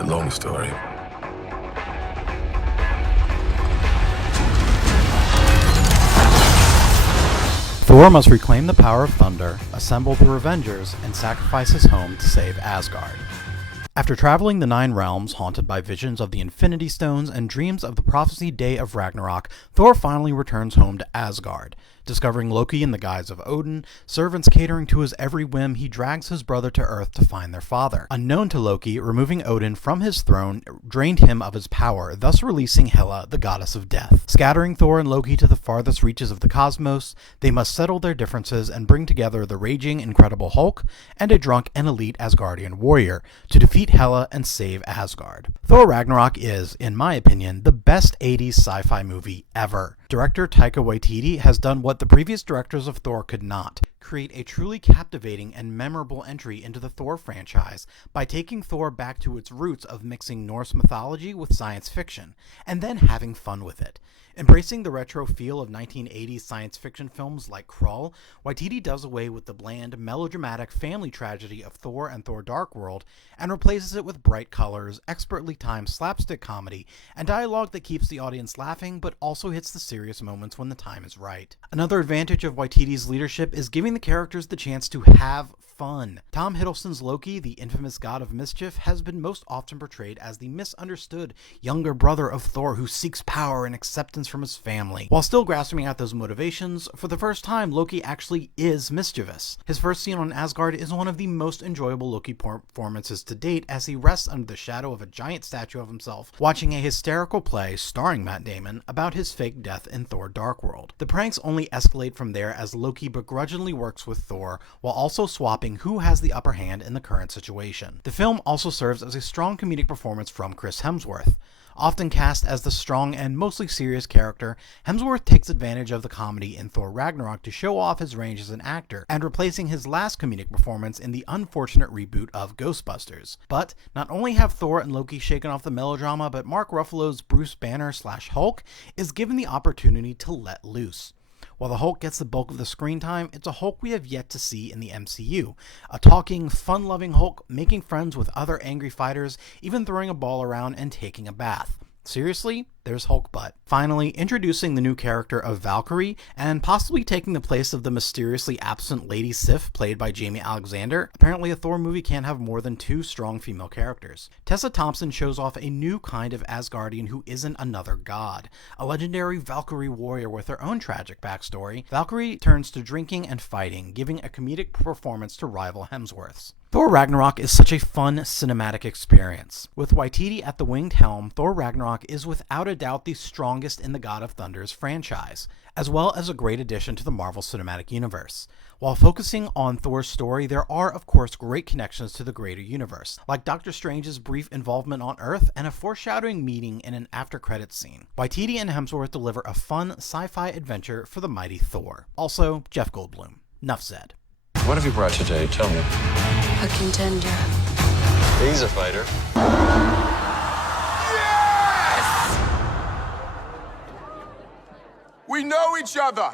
It's a long story. Thor must reclaim the power of thunder, assemble the Revengers, and sacrifice his home to save Asgard. After traveling the 9 realms, haunted by visions of the Infinity Stones and dreams of the prophesied day of Ragnarok, Thor finally returns home to Asgard. Discovering Loki in the guise of Odin, servants catering to his every whim, he drags his brother to Earth to find their father. Unknown to Loki, removing Odin from his throne drained him of his power, thus releasing Hela, the goddess of death. Scattering Thor and Loki to the farthest reaches of the cosmos, they must settle their differences and bring together the raging, incredible Hulk and a drunk and elite Asgardian warrior to defeat Hela and save Asgard. Thor Ragnarok is, in my opinion, the best 80s sci-fi movie ever. Director Taika Waititi has done what the previous directors of Thor could not: create a truly captivating and memorable entry into the Thor franchise by taking Thor back to its roots of mixing Norse mythology with science fiction, and then having fun with it. Embracing the retro feel of 1980s science fiction films like Krull, Waititi does away with the bland, melodramatic family tragedy of Thor and Thor Dark World and replaces it with bright colors, expertly timed slapstick comedy, and dialogue that keeps the audience laughing but also hits the serious moments when the time is right. Another advantage of Waititi's leadership is giving the characters the chance to have fun. Tom Hiddleston's Loki, the infamous god of mischief, has been most often portrayed as the misunderstood younger brother of Thor who seeks power and acceptance from his family. While still grasping at those motivations, for the first time Loki actually is mischievous. His first scene on Asgard is one of the most enjoyable Loki performances to date as he rests under the shadow of a giant statue of himself, watching a hysterical play starring Matt Damon about his fake death in Thor Dark World. The pranks only escalate from there as Loki begrudgingly works with Thor while also swapping who has the upper hand in the current situation. The film also serves as a strong comedic performance from Chris Hemsworth. Often cast as the strong and mostly serious character, Hemsworth takes advantage of the comedy in Thor Ragnarok to show off his range as an actor, and replacing his last comedic performance in the unfortunate reboot of Ghostbusters. But not only have Thor and Loki shaken off the melodrama, but Mark Ruffalo's Bruce Banner/Hulk is given the opportunity to let loose. While the Hulk gets the bulk of the screen time, it's a Hulk we have yet to see in the MCU. A talking, fun-loving Hulk making friends with other angry fighters, even throwing a ball around and taking a bath. Seriously? There's Hulk butt. Finally, introducing the new character of Valkyrie, and possibly taking the place of the mysteriously absent Lady Sif, played by Jamie Alexander. Apparently a Thor movie can't have more than 2 strong female characters. Tessa Thompson shows off a new kind of Asgardian who isn't another god. A legendary Valkyrie warrior with her own tragic backstory, Valkyrie turns to drinking and fighting, giving a comedic performance to rival Hemsworth's. Thor Ragnarok is such a fun cinematic experience. With Waititi at the winged helm, Thor Ragnarok is without a doubt the strongest in the God of Thunder's franchise, as well as a great addition to the Marvel Cinematic Universe. While focusing on Thor's story, there are of course great connections to the greater universe, like Doctor Strange's brief involvement on Earth and a foreshadowing meeting in an after-credits scene. Waititi and Hemsworth deliver a fun sci-fi adventure for the mighty Thor. Also, Jeff Goldblum. Nuff said. What have you brought today? Tell me. A contender. He's a fighter. Yes! We know each other.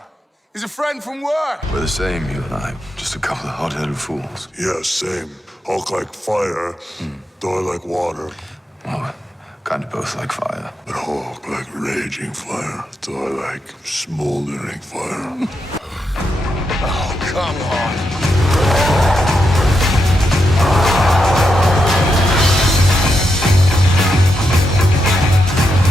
He's a friend from work. We're the same, you and I. Just a couple of hot-headed fools. Yeah, same. Hulk like fire, Thor like water. Well, kind of both like fire. But Hulk like raging fire, Thor like smoldering fire.